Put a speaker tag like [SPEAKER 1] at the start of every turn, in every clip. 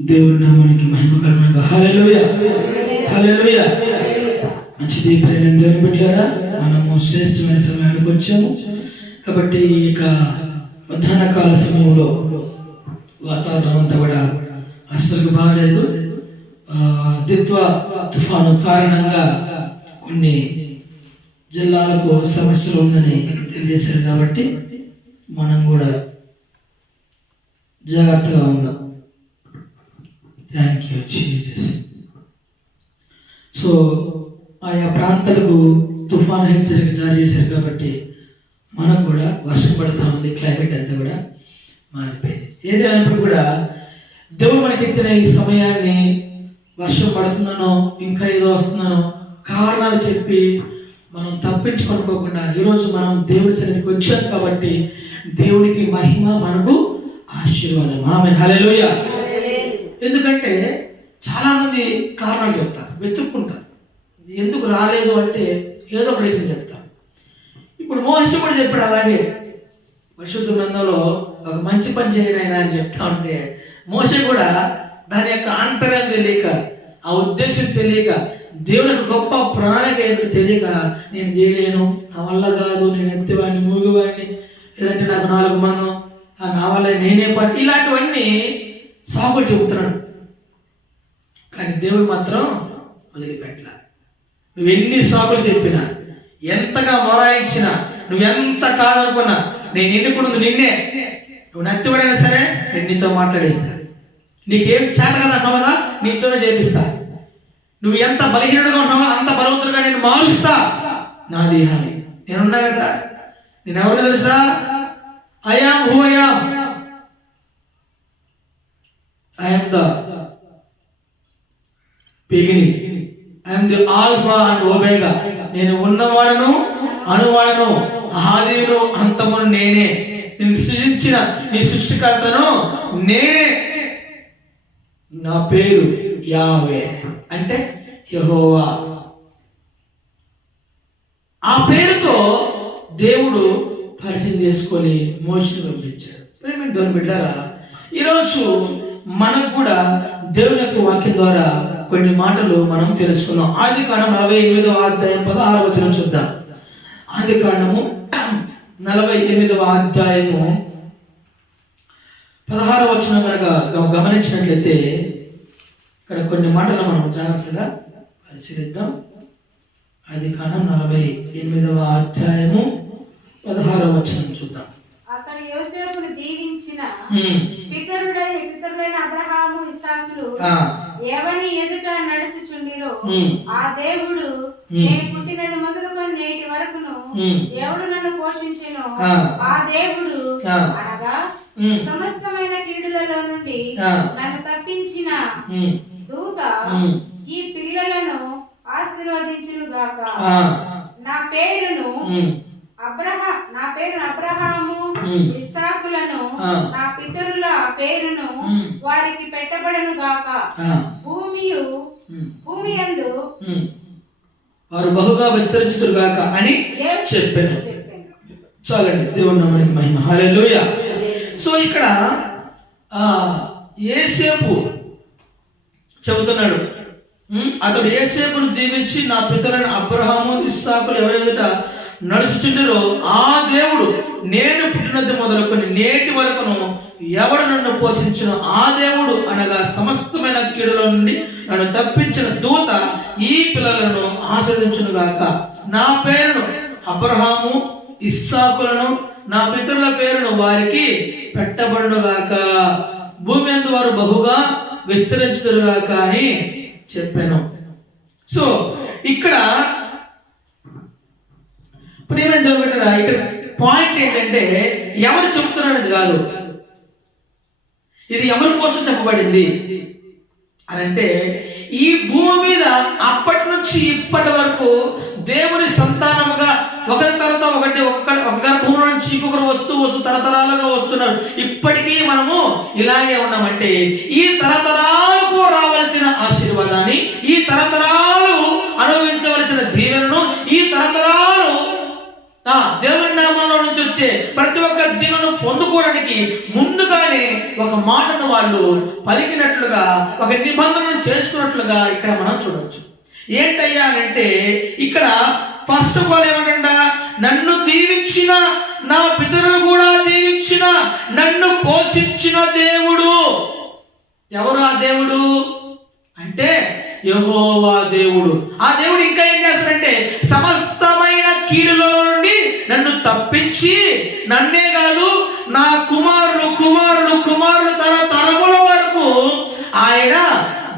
[SPEAKER 1] దేవుడి నామానికి మహిమ కలుగును హల్లెలూయా. హల్లెలూయా. మంచిది దేవుని బిడ్డారా మనము శ్రేష్టమైన సమయానికి వచ్చాము. కాబట్టి ఈ యొక్క మధ్యాహ్న కాల సమయంలో వాతావరణం అంతా కూడా అస్సలు బాగలేదు. దిత్వ తుఫాను కారణంగా కొన్ని జిల్లాలకు సమస్యలు ఉందని తెలియజేశారు కాబట్టి మనం కూడా జాగ్రత్తగా ఉందాం. థ్యాంక్ యూ జీసస్ సో ఆయా ప్రాంతాలకు తుఫాను హెచ్చరిక జారీ చేశారు కాబట్టి మనకు కూడా వర్షం పడుతూ ఉంది క్లైమేట్ అంతా కూడా మారిపోయింది. ఏది అయినప్పుడు కూడా దేవుడు మనకి ఇచ్చిన ఈ సమయాన్ని వర్షం పడుతున్నానో ఇంకా ఏదో వస్తున్నానో కారణాలు చెప్పి మనం తప్పించుకొనుకోకుండా ఈరోజు మనం దేవుడి సన్నిధికి వచ్చాం కాబట్టి దేవునికి మహిమ మనకు ఆశీర్వాదం. ఆమె హల్లెలూయ ఎందుకంటే చాలామంది కారణాలు చెప్తారు వెతుక్కుంటారు. ఎందుకు రాలేదు అంటే ఏదో ఒక రీజన్ చెప్తారు. ఇప్పుడు మోహసి కూడా చెప్పాడు అలాగే. పరిశుద్ధ గ్రంథంలో ఒక మంచి పని చేయనైనా అని చెప్తా ఉంటే మోసే కూడా దాని యొక్క ఆంతర్యం తెలియక ఆ ఉద్దేశం తెలియక దేవుని గొప్ప ప్రణాళిక ఏంటో తెలియక నేను చేయలేను నా వల్ల కాదు నేను ఎత్తివాడిని మూగివాడిని లేదంటే నాకు నాలుగు మందం నా వల్ల నేనే పట్టి ఇలాంటివన్నీ సాగులు చెబుతున్నాడు. కానీ దేవుడు మాత్రం వదిలిపెట్టలా. నువ్వు ఎన్ని సాకులు చెప్పినా ఎంతగా మొరాయించినా నువ్వెంత కాదనుకున్నా నేను ఎన్నుకున్నది నిన్నే. నువ్వు నత్తివాడైనా సరే నేను నీతో మాట్లాడేస్తా. నీకేం చేత కదా అన్నావు కదా నీతోనే చేపిస్తా. నువ్వు ఎంత బలహీనుడుగా ఉన్నావో అంత బలవంతుడుగా నేను మారుస్తా. నా దేహాన్ని. నేనున్నా కదా. నేను ఎవరు తెలుసా I'm who I'm beginning and alpha and omega నేను ఉన్నవాడను అనువాడను ఆదిను అంతమును నేనే. నేను సృజించిన నీ సృష్టికర్తను నేనే. నా పేరు యావే. అంటే యహోవా. ఆ పేరుతో దేవుడు పరిచయం చేసుకొని మోషన్ పంపించాడు. ప్రేమ దేవుని బిడ్డారా ఈరోజు మనకు కూడా దేవుని యొక్క వాక్యం ద్వారా కొన్ని మాటలు మనం తెలుసుకున్నాం ఆది కాండం నలభై ఎనిమిదవ అధ్యాయం పదహారు వచనం చూద్దాం. ఆది కాండము నలభై ఎనిమిదవ అధ్యాయము పదహార వచనం కనుక గమనించినట్లయితే ఇక్కడ కొన్ని మాటలు మనం జాగ్రత్తగా పరిశీలిద్దాం. ఆది కాండం నలభై ఎనిమిదవ అధ్యాయము పదహారవ వచనం చూద్దాం.
[SPEAKER 2] అతడు యోసేపును దీవించిన
[SPEAKER 1] హ్మ్.
[SPEAKER 2] పితరుడైన పితరుడైన అబ్రహాము ఇస్సాకులు
[SPEAKER 1] ఆ,
[SPEAKER 2] ఎవని ఎదుట నడుచుచుండిరో. ఆ దేవుడు. నేను పుట్టినది మొదలుకొని నేటి వరకును
[SPEAKER 1] హ్మ్.
[SPEAKER 2] ఎవడు నన్ను పోషించెను
[SPEAKER 1] ఆ.
[SPEAKER 2] దేవుడు. అనగా. సమస్తమైన కీడులలో నుండి. నన్ను తప్పించిన. దూత. ఈ పిల్లలను ఆశీర్వదించును గాక
[SPEAKER 1] ఆ,
[SPEAKER 2] నా పేరును. అబ్రహా నా పేరు అబ్రహాము
[SPEAKER 1] హ్మ్.
[SPEAKER 2] ఇస్సాకులను
[SPEAKER 1] ఆ.
[SPEAKER 2] నా పితరుల పేరును
[SPEAKER 1] హ్మ్.
[SPEAKER 2] వారికి పెట్టబడను గాక
[SPEAKER 1] ఆ,
[SPEAKER 2] భూమియు
[SPEAKER 1] హ్మ్.
[SPEAKER 2] భూమి యందు
[SPEAKER 1] హ్మ్. వారు బహుగా విస్తరించుదురుగాక అని చెప్పాను. చాలండి దేవుని నామానికి మహిమ. హల్లెలూయా సో ఇక్కడ ఆ ఏసేపు చెబుతున్నాడు? అతడు ఏసేపును దీవించి నా పితరులను అబ్రహాము ఇస్సాకులు ఎవరైతే నడుచుచుండరో ఆ దేవుడు నేను పుట్టినది మొదలుకొని నేటి వరకును ఎవడు నన్ను పోషించిన? ఆ దేవుడు అనగా సమస్తమైన కీడుల నుండి నన్ను తప్పించిన దూత ఈ పిల్లలను ఆశ్రదించును గాక నా పేరును అబ్రహాము ఇస్సాకులను నా పితరుల పేరును వారికి పెట్టబడును గాక భూమి అందు వారు బహుగా విస్తరించుదురుగాక అని చెప్పాను. సో ఇక్కడ ప్రియమైన ఇక్కడ పాయింట్ ఏంటంటే ఎవరు చెప్తున్నది కాదు. ఇది ఎవరి కోసం చెప్పబడింది? అని అంటే ఈ భూమి మీద అప్పటి నుంచి ఇప్పటి వరకు దేవుని సంతానముగా ఒకరి తర్వాత ఒకటి ఒక ఒకరి గర్భం నుంచి ఇంకొకరు వస్తూ వస్తూ తరతరాలుగా వస్తున్నారు. ఇప్పటికీ మనము ఇలాగే ఉన్నామంటే ఈ తరతరాలకు రావలసిన ఆశీర్వాదాన్ని ఈ తరతరాలు దేవుని నామంలో నుంచి వచ్చే ప్రతి ఒక్క దీవెను పొందుకోవడానికి ముందుగానే ఒక మాటను వాళ్ళు పలికినట్లుగా ఒక నిబంధనను చేసుకున్నట్లుగా ఇక్కడ మనం చూడవచ్చు ఏంటయ్యా అంటే ఇక్కడ ఫస్ట్ ఆఫ్ ఆల్ ఏమంట నన్ను దీవించిన నా పితరులు కూడా దీవించిన నన్ను పోషించిన దేవుడు. ఎవరు ఆ దేవుడు? అంటే యహోవా దేవుడు. ఆ దేవుడు ఇంకా ఏం చేస్తాడంటే తప్పించి నన్నే కాదు నా కుమారులు కుమారులు కుమారులు తర తరముల వరకు ఆయన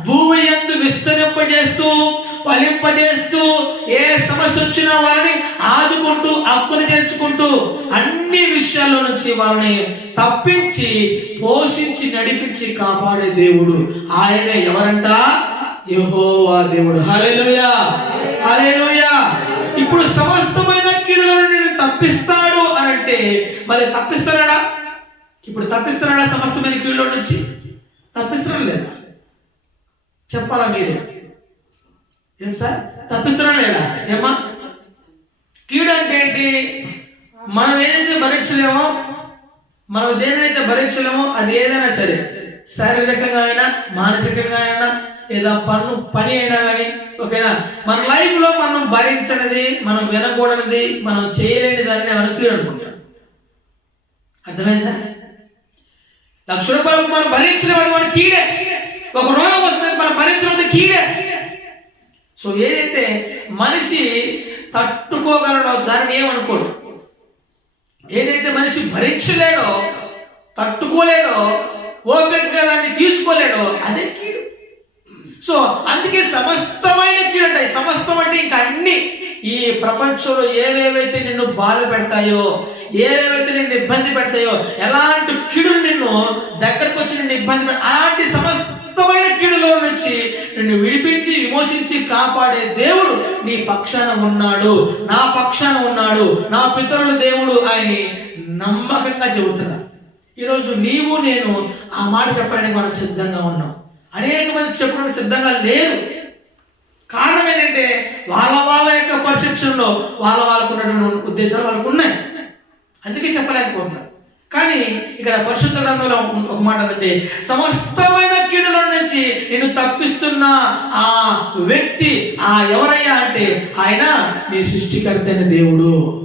[SPEAKER 1] భూమి ఎందు విస్తరింపజేస్తూ ఫలింపజేస్తూ ఏ సమస్య వచ్చినా వారిని ఆదుకుంటూ హక్కుని తెచ్చుకుంటూ అన్ని విషయాల్లో నుంచి వారిని తప్పించి పోషించి నడిపించి కాపాడే దేవుడు ఆయన. ఎవరంట? యహోవా దేవుడు. హల్లెలూయా. హల్లెలూయా. ఇప్పుడు సమస్తమైన తప్పిస్తాడు అని అంటే మరి తప్పిస్తున్నాడా? ఇప్పుడు తప్పిస్తున్నాడా సమస్తమైన క్యూలో నుంచి? తప్పిస్తున్నాడు లేదా? చెప్పాలా మీరే? ఏం సార్? తప్పిస్తున్నాడు లేడా ఏమా కీడు అంటే ఏంటి? మనం ఏదైతే భరించలేమో మనం దేనినైతే భరించలేమో అది ఏదైనా సరే. శారీరకంగా అయినా మానసికంగా అయినా లేదా పన్ను పని అయినా కానీ ఓకేనా? మన లైఫ్లో మనం భరించనిది మనం వినకూడనిది మనం చేయలేని దాన్ని మనం కీడు అనుకుంటాం. అర్థమైందా? లక్ష రూపాయలకు మనం భరించడం మన కీడే. ఒక రోగం వస్తుంది మనం భరించడం కీడే. సో ఏదైతే మనిషి తట్టుకోగలడో దాన్ని ఏమనుకోడు? ఏదైతే మనిషి భరించలేడో తట్టుకోలేడో ఓపికగా దాన్ని తీసుకోలేడో అదే సో అందుకే సమస్తమైన కీడు సమస్తం అంటే ఇంకా అన్ని. ఈ ప్రపంచంలో ఏవేవైతే నిన్ను బాధ పెడతాయో ఏవేవైతే నిన్ను ఇబ్బంది పెడతాయో ఎలాంటి కీడులు నిన్ను దగ్గరకు వచ్చి నిన్ను ఇబ్బంది అలాంటి సమస్తమైన కీడులో నుంచి నిన్ను విడిపించి విమోచించి కాపాడే దేవుడు నీ పక్షాన ఉన్నాడు. నా పక్షాన ఉన్నాడు. నా పితరుల దేవుడు ఆయన నమ్మకంగా చెబుతున్నారు ఈరోజు నీవు నేను ఆ మాట చెప్పడానికి మనం సిద్ధంగా ఉన్నాం. అనేక మంది చెప్పడానికి సిద్ధంగా లేరు. కారణం ఏంటంటే వాళ్ళ వాళ్ళ యొక్క పర్సెప్షన్లో వాళ్ళ వాళ్ళకు ఉన్నటువంటి ఉద్దేశాలు వాళ్ళకు ఉన్నాయి. అందుకే చెప్పలేకపోతున్నారు. కానీ ఇక్కడ పరిశుద్ధ గ్రంథంలో ఒక మాట ఏంటంటే సమస్తమైన కీడుల నుంచి నేను తప్పిస్తున్న ఆ వ్యక్తి ఆ ఎవరయ్యా అంటే ఆయన నీ సృష్టికర్త అయిన దేవుడు.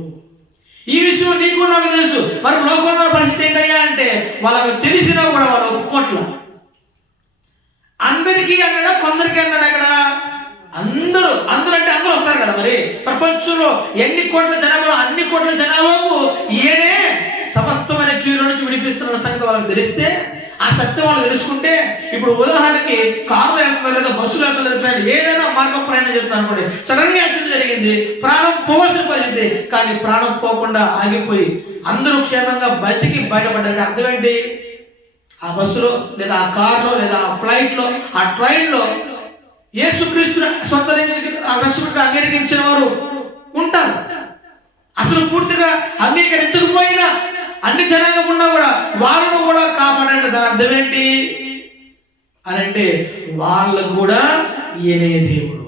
[SPEAKER 1] ఈ విషయం నీకు నాకు తెలుసు. మరి లోకంలో పరిస్థితి ఏంటయ్యా అంటే వాళ్ళకు తెలిసినా కూడా వాళ్ళు ఒప్పుకోట్లా. అందరికీ అన్నాడా? కొందరికి అన్నాడు అక్కడ అందరూ. అందరూ అంటే అందరూ వస్తారు కదా మరి? ప్రపంచంలో ఎన్ని కోట్ల జనాభాలో అన్ని కోట్ల జనాభాకు ఈయనే సమస్తమైన కీడు నుంచి విడిపిస్తున్న సంగతి వాళ్ళకి తెలిస్తే ఆ సత్యం వాళ్ళు తెలుసుకుంటే ఇప్పుడు ఉదాహరణకి కార్లు వెళ్తున్నారు లేదా బస్సులు వెళ్తున్నారు ఏదైనా మార్గం ప్రయాణం చేస్తున్నారు అనుకోండి. సడన్గా యాక్సిడెంట్ జరిగింది. ప్రాణం పోవాల్సిన పరిస్థితి కానీ ప్రాణం పోకుండా ఆగిపోయి అందరూ క్షేమంగా బతికి బయటపడ్డారు అర్థం ఏంటి? ఆ బస్సులో లేదా ఆ కార్లో లేదా ఆ ఫ్లైట్లో ఆ ట్రైన్లో యేసుక్రీస్తు సొంత రక్షకుడిగా అంగీకరించిన వారు ఉంటారు. అసలు పూర్తిగా అంగీకరించకపోయినా అన్ని జనాంగం ఉన్నా కూడా వాళ్ళను కూడా కాపాడండి. దాని అర్థం ఏంటి? అని అంటే వాళ్ళకు కూడా ఈయనే దేవుడు.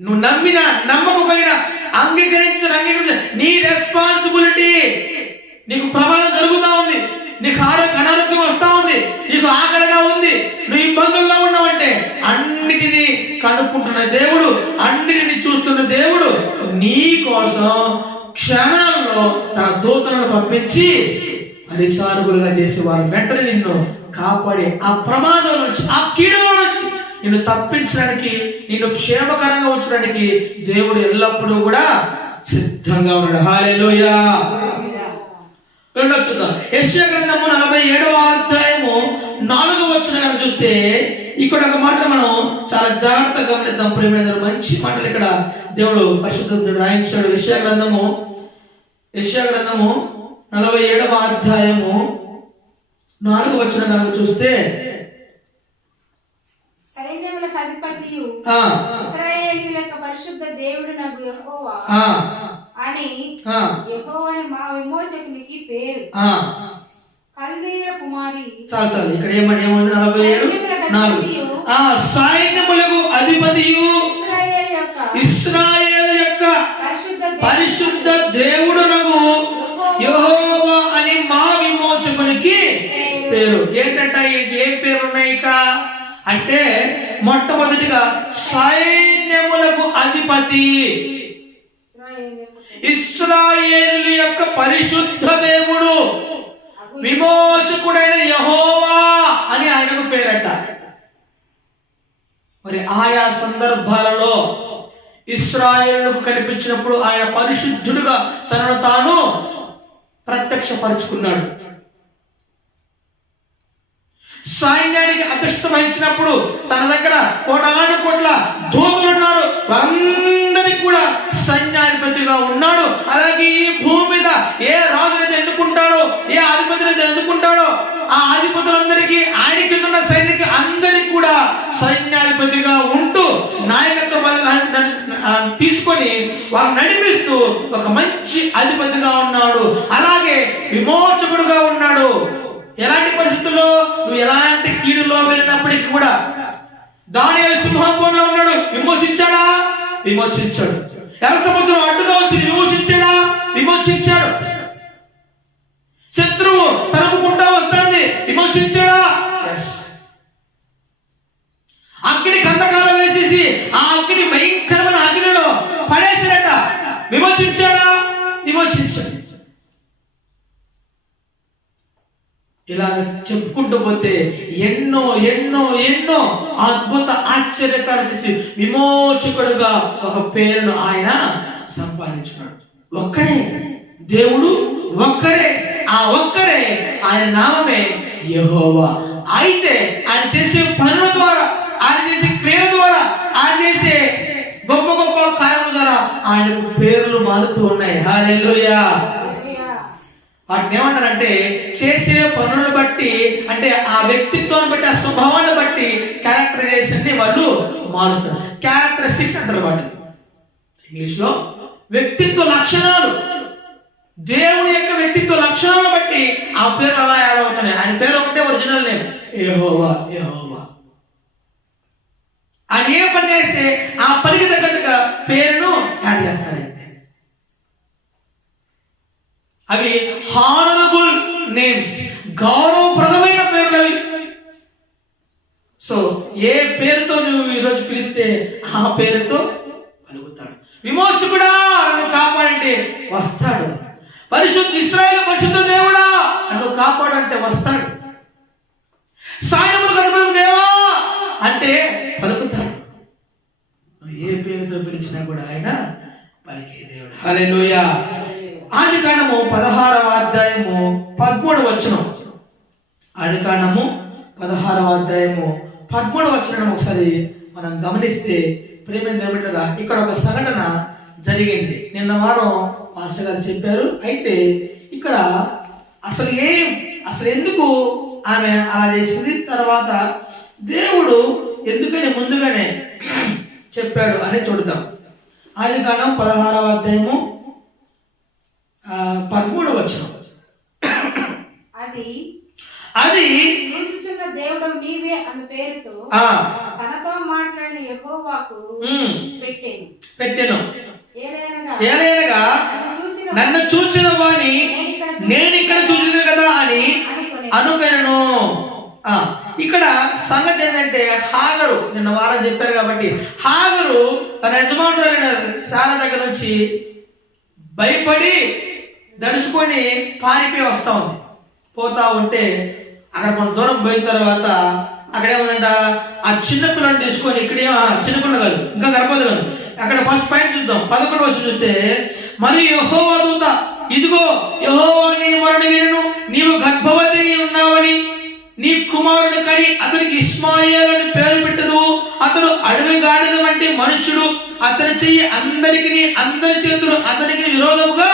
[SPEAKER 1] నువ్వు నమ్మిన నమ్మకపోయినా అంగీకరించిన అంగీకరించిన నీ రెస్పాన్సిబిలిటీ నీకు ప్రమాదం జరుగుతా ఉంది. నీకు ఆరోగ్య అనారోగ్యం వస్తా ఉంది. నీకు ఆకలిగా ఉంది. నువ్వు ఇబ్బందుల్లో ఉన్నావంటే అన్నిటినీ కనుక్కుంటున్న దేవుడు అన్నిటినీ చూస్తున్న దేవుడు నీ కోసం క్షణాల్లో తన దూతలను పంపించి పరిచారకులుగా చేసి వారు వెంటనే నిన్ను కాపాడి ఆ ప్రమాదం నుంచి ఆ కీడలో నుంచి నిన్ను తప్పించడానికి నిన్ను క్షేమకరంగా ఉంచడానికి దేవుడు ఎల్లప్పుడూ కూడా సిద్ధంగా ఉన్నాడు. హాలేలోయా రెండో చూద్దాం. యెషయా గ్రంథము నలభై ఏడవ అధ్యాయము నాలుగవ వచ్చిన కనుక చూస్తే ఇక్కడ ఒక మాట మనం చాలా జాగ్రత్తగా గమనిద్దాం. ప్రేమైన మంచి మాటలు ఇక్కడ దేవుడు పరిశుద్ధుడు రాయించాడు. యెషయా గ్రంథము యెషయా గ్రంథము నలభై ఏడవ అధ్యాయము నాలుగు వచ్చిన కనుక చూస్తే
[SPEAKER 2] పరిశుద్ధ దేవుడు నాకు అని విమోచకునికి పేరు.
[SPEAKER 1] అధిపతియు ఇస్రాయేల్ యొక్క. పరిశుద్ధ దేవుడునకు
[SPEAKER 2] యహోవా అని
[SPEAKER 1] మా విమోచకునికి పేరు. ఏంటంటే ఏ పేరు ఉన్నాయి అంటే మొట్టమొదటిగా సైన్యములకు అధిపతి. ఇస్రాయేలు యొక్క పరిశుద్ధ దేవుడు విమోచకుడైన యహోవా అని ఆయనకు పేరట. మరి ఆయా సందర్భాలలో ఇస్రాయేళ్ళకు కనిపించినప్పుడు ఆయన పరిశుద్ధుడుగా తనను తాను ప్రత్యక్షపరుచుకున్నాడు. సైన్యానికి అధ్యక్షత వహించినప్పుడు తన దగ్గర కోటాను కోట్ల దూతలు ఉన్నారు. వారందరికీ కూడా సైన్యాధిపతిగా ఉన్నాడు. అలాగే ఈ భూమి మీద ఏ రాజునైతే ఎన్నుకుంటాడో ఏ అధిపతినైతే ఎన్నుకుంటాడో ఆ అధిపతులందరికీ ఆయన కింద ఉన్న సైనిక అందరికి కూడా సైన్యాధిపతిగా ఉంటూ నాయకత్వ తీసుకొని వారు నడిపిస్తూ ఒక మంచి అధిపతిగా ఉన్నాడు. అలాగే విమోచకుడుగా ఉన్నాడు. ఎలాంటి పరిస్థితుల్లో? నువ్వు ఎలాంటి కీడులో వెళ్ళినప్పటికీ కూడా దాని సింహంలో ఉన్నాడు. విమోచించాడా? విమోచించాడు. ఎర్ర సముద్రం అడ్డుగా వచ్చి విమోచించాడా? విమోచించాడు. శత్రువు తరుపుకుంటా వస్తుంది. విమోచించాడా? ఎస్ అగ్ని కందకాలం వేసేసి ఆ అగ్ని భయంకరమైన అగ్నిలో పడేసాడట విమోచించాడా? విమోచించాడు. ఇలాగ చెప్పుకుంటూ పోతే ఎన్నో ఎన్నో ఎన్నో అద్భుత ఆశ్చర్యకాలు చేసి విమోచకుడుగా ఒక పేరును ఆయన సంపాదించుకున్నాడు. ఒక్కడే. దేవుడు ఒక్కరే. ఆ ఒక్కరే ఆయన నామమే యహోవా. అయితే ఆయన చేసే పనుల ద్వారా ఆయన చేసే క్రియల ద్వారా ఆయన చేసే గొప్ప గొప్ప కార్యముల ద్వారా ఆయనకు పేర్లు మారుతూ ఉన్నాయి. హల్లెలూయా. వాటిని ఏమంటారంటే చేసే పనులను బట్టి అంటే ఆ వ్యక్తిత్వాన్ని బట్టి ఆ స్వభావాన్ని బట్టి క్యారెక్టరైజేషన్ని వాళ్ళు మారుస్తారు. క్యారెక్టరిస్టిక్స్ అంటారు వాటిని. ఇంగ్లీష్లో వ్యక్తిత్వ లక్షణాలు. దేవుని యొక్క వ్యక్తిత్వ లక్షణాలను బట్టి ఆ పేరు అలా యాడ్ అవుతున్నాయి. ఆయన పేరు ఒకటే ఒరిజినల్ నేమ్ ఏహోవా ఏహోవా ఆయన ఏ పని చేస్తే ఆ పనికి తగ్గట్టుగా పేరును యాడ్ చేస్తాడు అంతే అవి హానరబుల్ నేమ్స్ గౌరవప్రదమైన పేర్లు అవి సో ఏ పేరుతో నువ్వు ఈరోజు పిలిస్తే ఆ పేరుతో పలుకుతాడు. విమోచకుడా నన్ను కాపాడంటే వస్తాడు. పరిశుద్ధ ఇస్రాయల్ పరిశుద్ధ దేవుడా నన్ను కాపాడంటే వస్తాడు. సాయములు కనుమరుగు దేవా అంటే పలుకుతాడు. నువ్వు ఏ పేరుతో పిలిచినా కూడా ఆయన పలికే దేవుడు. హల్లెలూయా. ఆది కాండము పదహారవ అధ్యాయము పదమూడు వచనం. ఆది కాండము పదహారవ అధ్యాయము పదమూడు వచనం ఒకసారి మనం గమనిస్తే ప్రేమ దేవుడిరా ఇక్కడ ఒక సంఘటన జరిగింది. నిన్న వారం మాస్టర్ గారు చెప్పారు అయితే ఇక్కడ అసలు ఏం అసలు ఎందుకు ఆమె అలా చేసింది? తర్వాత దేవుడు ఎందుకని ముందుగానే చెప్పాడు అని చూడదాం ఆది కాండం పదహారవ అధ్యాయము పదమూడవ వచనం.
[SPEAKER 2] అది
[SPEAKER 1] అది
[SPEAKER 2] చూచుచున్న దేవుడు నీవే అన్న పేరుతో
[SPEAKER 1] ఆ.
[SPEAKER 2] తనతో మాట్లాడిన యెహోవాకు
[SPEAKER 1] ఉమ్,
[SPEAKER 2] పెట్టాను.
[SPEAKER 1] పెట్టెను.
[SPEAKER 2] ఏలైనగా
[SPEAKER 1] ఏలైనగా
[SPEAKER 2] నన్ను చూచిన
[SPEAKER 1] వాని నేను ఇక్కడ చూసిన కదా అని ఆ. ఇక్కడ సంగతి ఏంటంటే హాగరు నిన్న వారం చెప్పారు కాబట్టి హాగరు తన యజమానులైన శాల దగ్గర నుంచి భయపడి దడుచుకొని పారిపోయి వస్తూ ఉంది. పోతా ఉంటే అక్కడ కొంత దూరం పోయిన తర్వాత అక్కడ ఏముందంట ఆ చిన్న పిల్లని తీసుకొని ఇక్కడే ఆ చిన్న పిల్ల కాదు ఇంకా గర్భవతి కాదు. అక్కడ ఫస్ట్ పైన చూద్దాం. పదకొండు వచ్చి చూస్తే మరి యహోవా దూత ఇదిగో యహోవా నీ మరణ వినను నీవు గర్భవతి ఉన్నావని నీ కుమారుడు కని అతనికి ఇస్మాయేల్ అని పేరు పెట్టదు. అతడు అడవి గాడిద వంటి మనుషుడు. అతని చెయ్యి అందరికి అందరి చేతులు అతనికి విరోధముగా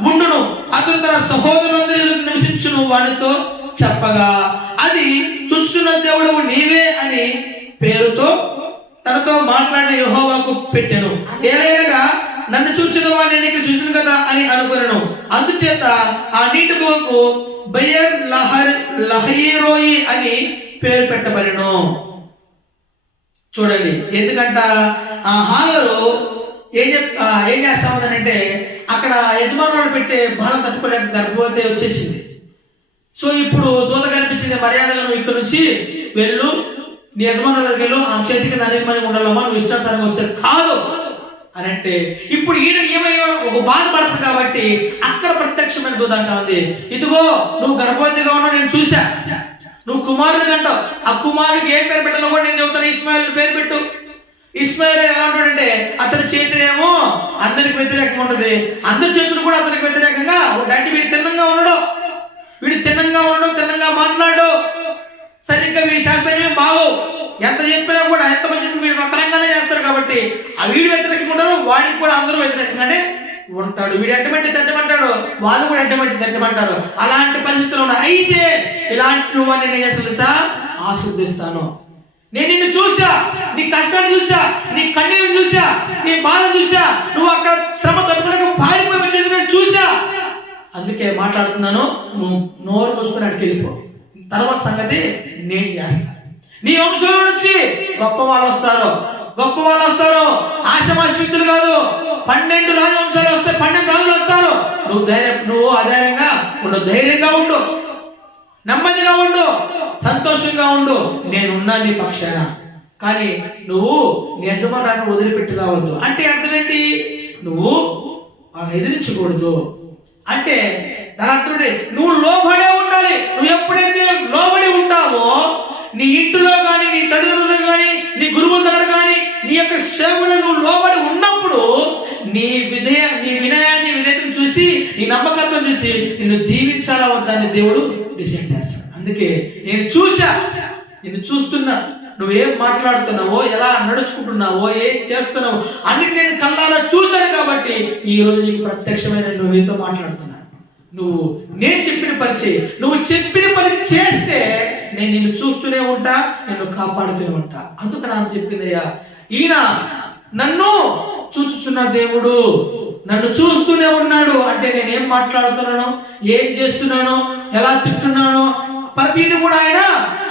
[SPEAKER 1] ఉండును. అతడు తన సహోదరులందరి నివసించును. వానితో చెప్పగా అది చూస్తున్న దేవుడు నీవే అని పేరుతో తనతో మాట్లాడిన యహోవాకు పెట్టెను. ఏలైనగా నన్ను చూచిన వాడిని ఇక్కడ చూసిన కదా అని అనుకున్నాను. అందుచేత ఆ నీటి బోకు బయర్ లహర్ లహీరోయి అని పేరు పెట్టబడిను. చూడండి ఎందుకంట ఆ హాగరు ఏం చెప్ ఏం చేస్తా ఉందనంటే అక్కడ యజమానులు పెట్టే బాధ తట్టుకోలేక గర్భవతి వచ్చేసింది. సో ఇప్పుడు దూత కనిపించింది మర్యాదలను ఇక్కడ నుంచి వెళ్ళు. నీ యజమానుల దగ్గరికి వెళ్ళు. ఆ చేతికి అనేకమని ఉండాలమ్మా నువ్వు ఇష్టానుసారంగా వస్తే కాదు. అని అంటే ఇప్పుడు ఈడ ఏమైనా ఒక బాధపడుతుంది కాబట్టి అక్కడ ప్రత్యక్షమైన దూత అంటా ఉంది. ఇదిగో నువ్వు గర్భవతిగా ఉన్నావు నేను చూసా నువ్వు కుమారుడు అంటావు ఆ కుమారుడికి ఏం పేరు పెట్టాలో కూడా నేను చెబుతాను. ఇస్మాయిల్ పేరు పెట్టు. ఇస్మాయిల్ ఎలా ఉంటాడంటే అతని చేతినేమో అందరికి వ్యతిరేకంగా ఉంటుంది. అందరి చేతులు కూడా అతనికి వ్యతిరేకంగా. అంటే వీడు తిన్నంగా ఉండడు. వీడు తిన్నంగా ఉండడు తిన్నంగా మాట్లాడు. సరిగ్గా వీడి శాస్త్రం బాగు. ఎంత చెప్పినా కూడా ఎంత మంచి వీడు వక్రంగానే చేస్తారు కాబట్టి ఆ వీడు వ్యతిరేకంగా ఉండరు వాడికి కూడా అందరూ వ్యతిరేకంగానే ఉంటాడు. వీడు ఎట్టమంటే తిట్టమంటాడు వాళ్ళు కూడా ఎట్టమంటే తిట్టమంటారు. అలాంటి పరిస్థితులు ఉన్నాయి అయితే ఇలాంటి నువ్వు అని నేను చేస్తా తెలుసా? ఆస్వాదిస్తాను నేను నిన్ను చూసా నీ కష్టాన్ని చూసా నీ కన్నీరు చూసా నీ బాధ చూసా నువ్వు అక్కడ శ్రమ తట్టుకోలేక పారిపోయి వచ్చేది నేను చూసా అందుకే మాట్లాడుతున్నాను నువ్వు నోరు మూసుకొని అక్కడికి వెళ్ళిపో. తర్వాత సంగతి నేను చేస్తాను నీ వంశంలో నుంచి గొప్ప వాళ్ళు వస్తారు. గొప్ప వాళ్ళు వస్తారు. ఆశమాశ వ్యక్తులు కాదు. పన్నెండు రాజవంశాలు వస్తాయి పన్నెండు రాజులు వస్తారు. నువ్వు ధైర్యం నువ్వు ఆధారంగా ఉండు ధైర్యంగా ఉండు. నెమ్మదిగా ఉండు. సంతోషంగా ఉండు. నేనున్నా నీ పక్షాన. కానీ నువ్వు నీ యజమానాన్ని వదిలిపెట్టి రావద్దు అంటే అర్థమేంటి? నువ్వు వాళ్ళని ఎదిరించకూడదు. అంటే దాని అర్థం నువ్వు లోబడే ఉండాలి. నువ్వు ఎప్పుడైతే లోబడి ఉంటావో నీ ఇంటిలో కానీ నీ తల్లిదండ్రులు కానీ నీ గురువుల దగ్గర కానీ నీ యొక్క సేవలో నువ్వు లోబడి ఉన్నప్పుడు నీ విధేయ నీ వినయాన్ని విధేయతను చూసి నీ నమ్మకత్వం చూసి నిన్ను దీవించాలా వద్దని దేవుడు అందుకే నేను చూశా నేను చూస్తున్నా నువ్వేం మాట్లాడుతున్నావో ఎలా నడుచుకుంటున్నావో ఏం చేస్తున్నావో అన్నిటి నేను కళ్ళారా చూశాను కాబట్టి ఈ రోజు నీకు ప్రత్యక్షమైన నువ్వు నీతో మాట్లాడుతున్నా. నువ్వు నేను చెప్పిన పని చేయి. నువ్వు చెప్పిన పని చేస్తే నేను నిన్ను చూస్తూనే ఉంటా నిన్ను కాపాడుతూనే ఉంటా. అందుకు నాకు చెప్పిందయ్యా ఈయన నన్ను చూచుచున్న దేవుడు. నన్ను చూస్తూనే ఉన్నాడు. అంటే నేను ఏం మాట్లాడుతున్నాను ఏం చేస్తున్నాను ఎలా తిట్టున్నాను ప్రతిది కూడా ఆయన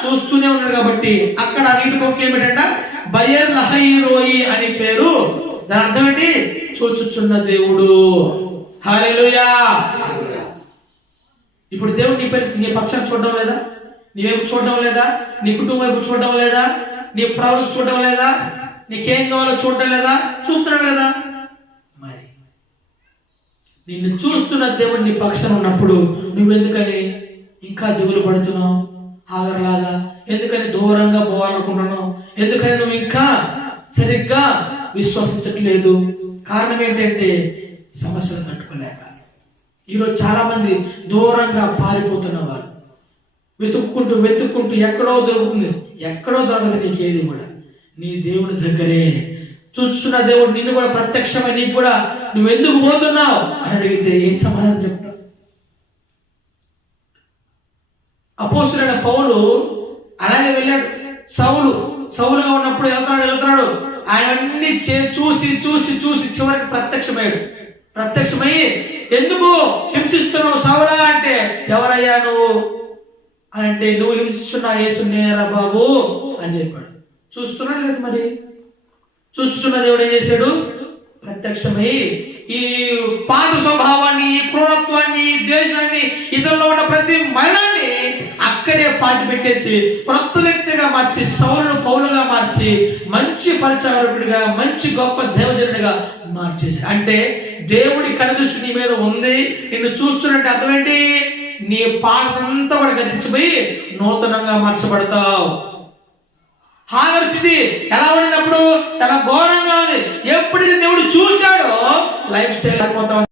[SPEAKER 1] చూస్తూనే ఉన్నాడు కాబట్టి అక్కడ నీటికి ఒక ఏమిటంట? బయర్ లహైరోయి అని పేరు. దాని అర్థం ఏంటి? చూచుచున్న దేవుడు. హాలేలుయా ఇప్పుడు దేవుడు నీ పేరు నీ పక్షాన్ని చూడడం లేదా? నీ వైపు చూడడం లేదా? నీ కుటుంబం వైపు చూడడం లేదా? నీ ప్రాబ్లమ్స్ చూడడం లేదా? నీకేం కావాలో చూడడం లేదా? చూస్తున్నాడు కదా. మరి నిన్ను చూస్తున్న దేవుడు నీ పక్షం ఉన్నప్పుడు నువ్వెందుకని ఇంకా దిగులు పడుతున్నావు. ఆగరలాగా ఎందుకని దూరంగా పోవాలనుకుంటున్నావు? ఎందుకని నువ్వు ఇంకా సరిగ్గా విశ్వసించట్లేదు? కారణం ఏంటంటే సమస్యలు తట్టుకోలేక. ఈరోజు చాలా మంది దూరంగా పారిపోతున్న వారు వెతుక్కుంటూ వెతుక్కుంటూ ఎక్కడో దొరుకుతుంది. ఎక్కడో దొరకదు నీకేది కూడా. నీ దేవుడి దగ్గరే. చూస్తున్న దేవుడు నిన్ను కూడా ప్రత్యక్షమై నీకు కూడా నువ్వు ఎందుకు పోతున్నావు? అని అడిగితే ఏం సమాధానం చెప్తావు అపోసులైన పౌలు అలాగే వెళ్ళాడు. సౌలు సౌలుగా ఉన్నప్పుడు వెళ్తున్నాడు వెళ్తున్నాడు. ఆయన అన్ని చే- చూసి చూసి చూసి చివరికి ప్రత్యక్షమయ్యాడు. ప్రత్యక్షమయ్యి ఎందుకు హింసిస్తున్నావు సౌలా? అంటే ఎవరయ్యా నువ్వు? అంటే నువ్వు హింసిస్తున్నా యేసు నేరా బాబు అని చెప్పాడు. చూస్తున్నాడు లేదు మరి? చూస్తున్న దేవుడు ఏం చేశాడు? ప్రత్యక్షమై ఈ పాత స్వభావాన్ని ఈ క్రూరత్వాన్ని ఈ ద్వేషాన్ని ఇతరులో ఉన్న ప్రతి మరణాన్ని అక్కడే పాతి పెట్టేసి కొత్త వ్యక్తిగా మార్చి సౌరుడు పౌలుగా మార్చి మంచి పరిచారకుడిగా మంచి గొప్ప దేవజనుడిగా మార్చేసి అంటే దేవుడి కనుదృష్టి నీ మీద ఉంది నిన్ను చూస్తున్నట్టు అర్థం ఏంటి? నీ పాతంతా కూడా గతించిపోయి నూతనంగా మార్చబడతావు. హాగర్ స్థితి ఎలా ఉన్నప్పుడు చాలా ఘోరంగా ఉంది. ఎప్పుడైతే దేవుడు చూశాడో లైఫ్ స్టైల్ అయిపోతా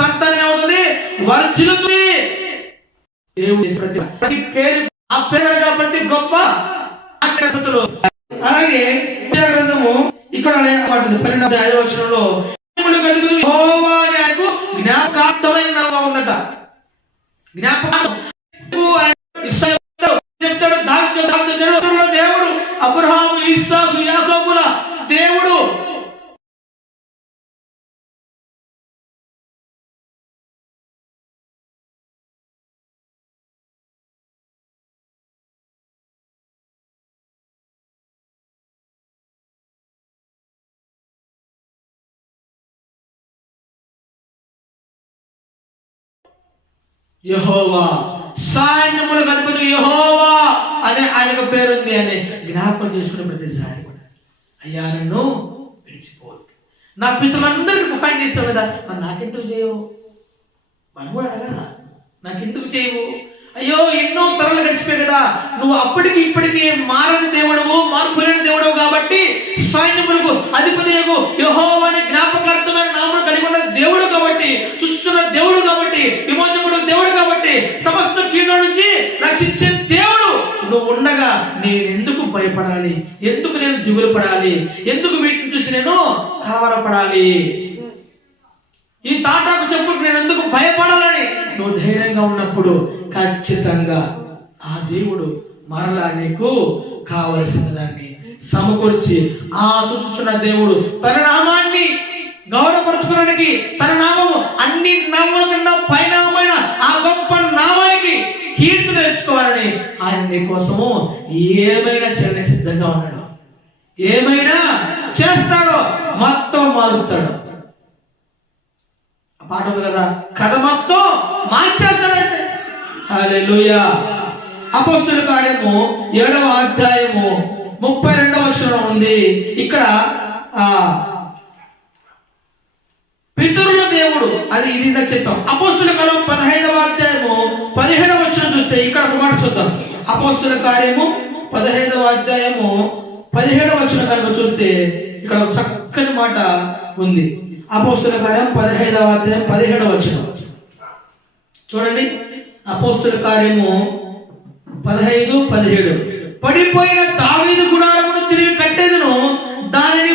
[SPEAKER 1] సంతానం అవుతుంది. వర్ధిల్లుతుంది దేవుడి ప్రతి పేరు ఆ పేరు ప్రతి గొప్ప అక్షరస్తులు అలాగే గ్రంథము ఇక్కడ పడుతుంది పన్నెండు ఐదు వచనంలో జ్ఞాపకార్థమైన ఉందట. జ్ఞాపకం చెప్తాడు దేవుడు దేవుడు అబ్రహాము ఇస్సాకు యాకోబుల దేవుడు యహోవా. సాయంత్రములకు అధిపతి యహోవా అనే ఆయనకు పేరుంది అని జ్ఞాపకం చేసుకునే ప్రతిసారి కూడా. అయ్యా నన్ను విడిచిపోవద్దు. నా పితృలందరికీ సహాయం చేసావు కదా మరి నాకెందుకు చేయవు? మనం కూడా అడగాల? నాకెందుకు చేయవు? అయ్యో ఎన్నో తరలు గడిచిపోయాయి కదా. నువ్వు అప్పటికి ఇప్పటికి మారని దేవుడవు మార్పులేని దేవుడవు కాబట్టి సైన్యములకు అధిపతి యహోవాని జ్ఞాపకార్థమైన నామను కలిగి ఉన్న దేవుడు కాబట్టి చూస్తున్న దేవుడు కాబట్టి విమోచకుడు దేవుడు కాబట్టి సమస్త కీడు నుంచి రక్షించే దేవుడు నువ్వు ఉండగా నేను ఎందుకు భయపడాలి? ఎందుకు నేను దిగులు పడాలి? ఎందుకు వీటిని చూసి నేను కలవరపడాలి? ఈ తాటాకు చెప్పుకు నేను ఎందుకు భయపడాలని? నువ్వు ధైర్యంగా ఉన్నప్పుడు ఖచ్చితంగా ఆ దేవుడు మరలా నీకు కావలసిన దాన్ని సమకూర్చి ఆ చూచుచున్న దేవుడు తన నామాన్ని గౌరవపరచుకోవడానికి తన నామము అన్ని నామముల కన్నా పైనామైన ఆ గొప్ప నామానికి కీర్తి తెచ్చుకోవాలని ఆయన నీ కోసము ఏమైనా చేయడానికి సిద్ధంగా ఉన్నాడు. ఏమైనా చేస్తాడో మొత్తం మారుస్తాడు. ఆ పాట ఉంది కదా కథ మొత్తం మార్చేస్తాడంటే హల్లెలూయా. అపోస్తుల కార్యము ఏడవ అధ్యాయము ముప్పై రెండవ అక్షరం ఉంది. ఇక్కడ ఆ పితరుల దేవుడు అది ఇది ఇందాక చెప్పాం. అపోస్తుల కాలం పదహైదవ అధ్యాయము పదిహేడవ వచ్చిన చూస్తే ఇక్కడ ఒక మాట చూద్దాం. అపోస్తుల కార్యము పదహైదవ అధ్యాయము పదిహేడవ వచ్చిన కనుక చూస్తే ఇక్కడ ఒక చక్కని మాట ఉంది. అపోస్తుల కార్యం పదహైదవ అధ్యాయం పదిహేడవ వచ్చిన చూడండి. అపోస్తుల కార్యము పదహైదు పదిహేడు. పడిపోయిన తావీదు గుడారమును తిరిగి కట్టేదను. దానిని